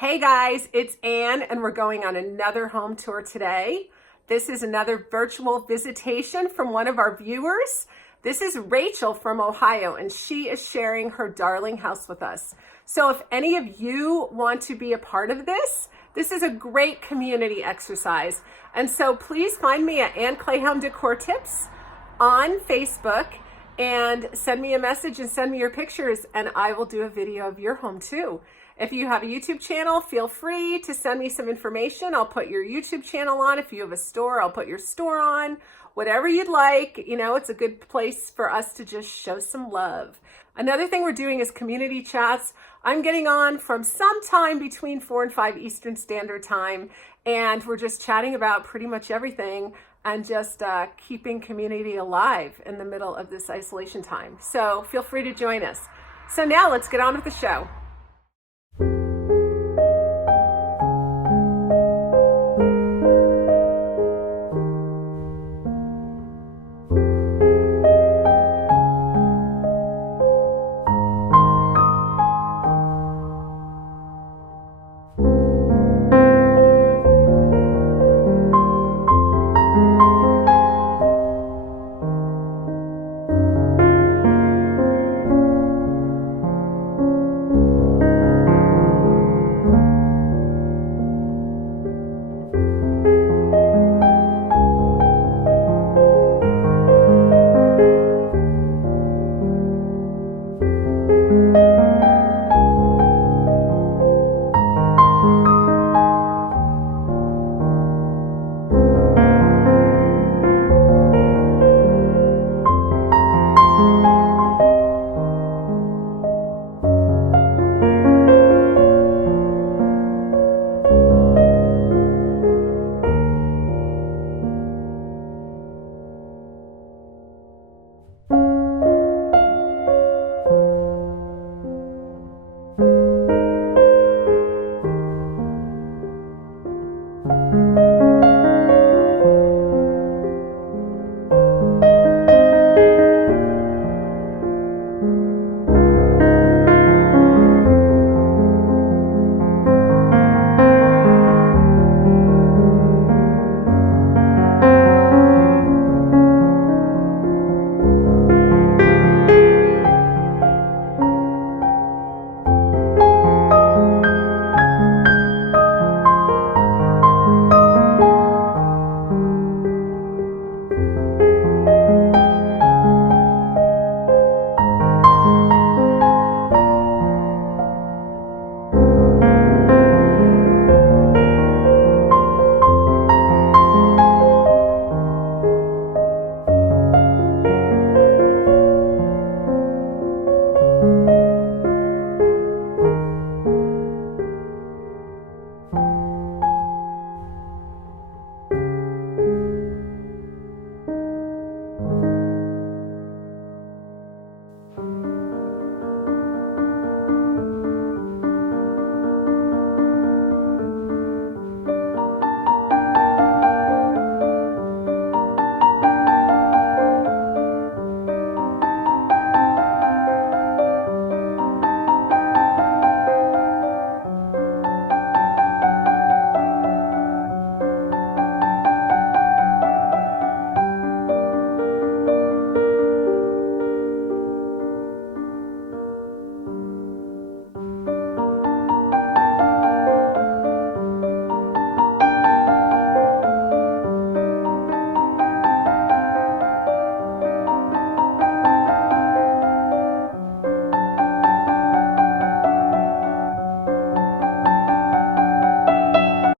Hey guys, it's Anne and we're going on another home tour today. This is another virtual visitation from one of our viewers. This is Rachel from Ohio and she is sharing her darling house with us. So if any of you want to be a part of this, this is a great community exercise. And so please find me at Anne Clay Home Decor Tips on Facebook and send me a message and send me your pictures and I will do a video of your home too. If you have a YouTube channel, feel free to send me some information. I'll put your YouTube channel on. If you have a store, I'll put your store on. Whatever you'd like, you know, it's a good place for us to just show some love. Another thing we're doing is community chats. I'm getting on from sometime between 4 and 5 Eastern Standard Time, and we're just chatting about pretty much everything and just keeping community alive in the middle of this isolation time. So feel free to join us. So now let's get on with the show.